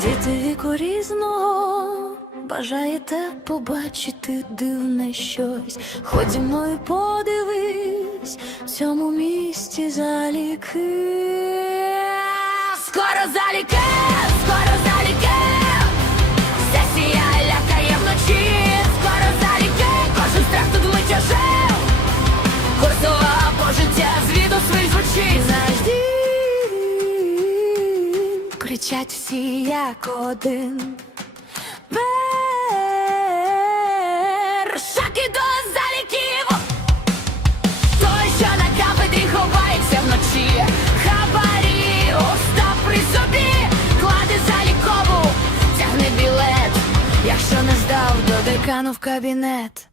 Діти віку різного бажаєте побачити дивне щось. Ходімо мною подивись в цьому місті заліки. Скоро заліки! Кричать всі як один. Вершаки до заліків Той, що на кафедрі ховається вночі. Хабарі, остав при собі. Клади залікову, тягни білет. Якщо не здав до декану в кабінет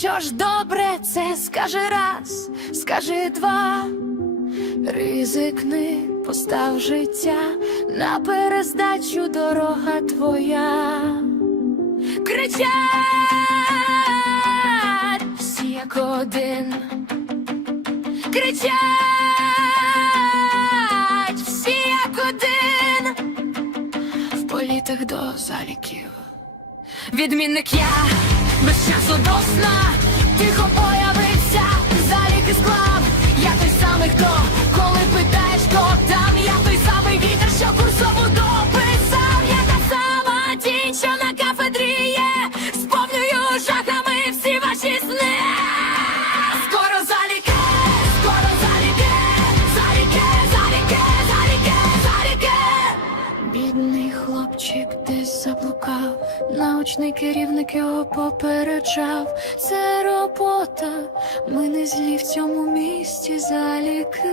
що ж добре, це скаже раз, скаже два. Ризикни, постав життя на перездачу дорога твоя. Кричать всі як один. Кричать всі як один. В політах до заліків. Відмінник я без часу до сна. Тихо появився, заліки склав Я той самий хто, коли питаєш, хто там Я той самий вітер, що курсову дописав. Я та сама тінь, що на кафедрі є. Сповнюю жахами всі ваші сни. Скоро заліки, скоро заліки Заліки, заліки, заліки, заліки Бідний хлопчик десь заблукав, научний керівник його попереджав. Це робота, ми не злі в цьому місті заліки.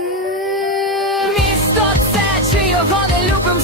Місто це, чи його не любим